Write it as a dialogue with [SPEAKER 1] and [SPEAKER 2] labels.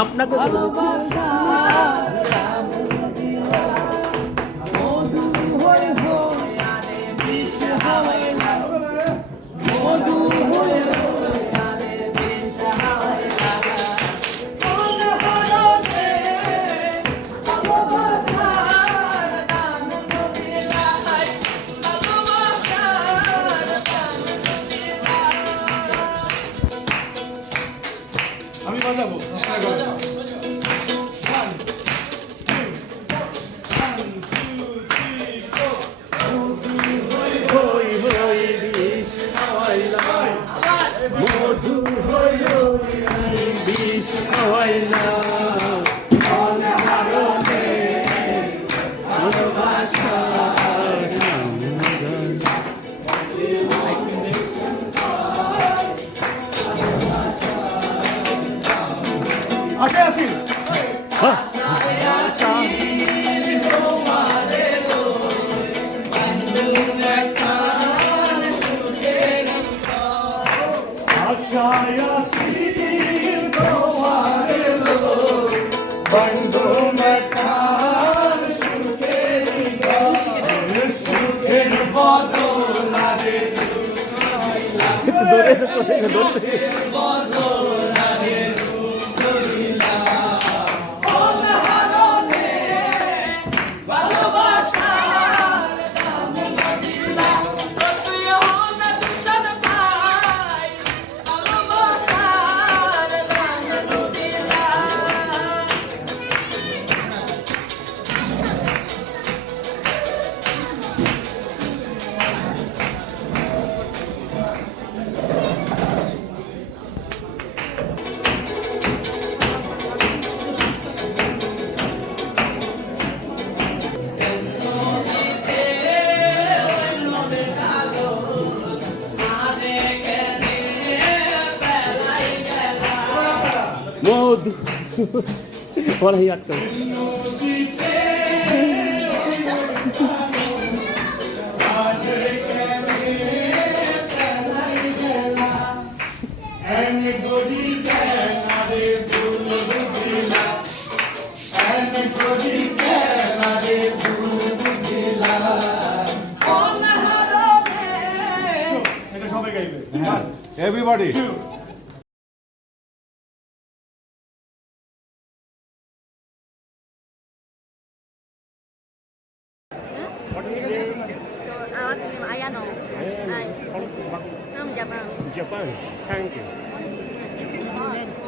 [SPEAKER 1] আপনাকে বাজাবো।
[SPEAKER 2] বিষ খাওয়াইলাম মধু হই হই বিষ খাওয়াইলাম অনাহারণে
[SPEAKER 1] আসে আসি আশায় আছি তোমার লোক বন্ধু
[SPEAKER 2] দৌড়ে গেল দৌড়ে ওরা
[SPEAKER 1] সবাই গাইবে
[SPEAKER 3] Everybody.
[SPEAKER 4] আমাদের Japan.
[SPEAKER 2] Japan. Thank you.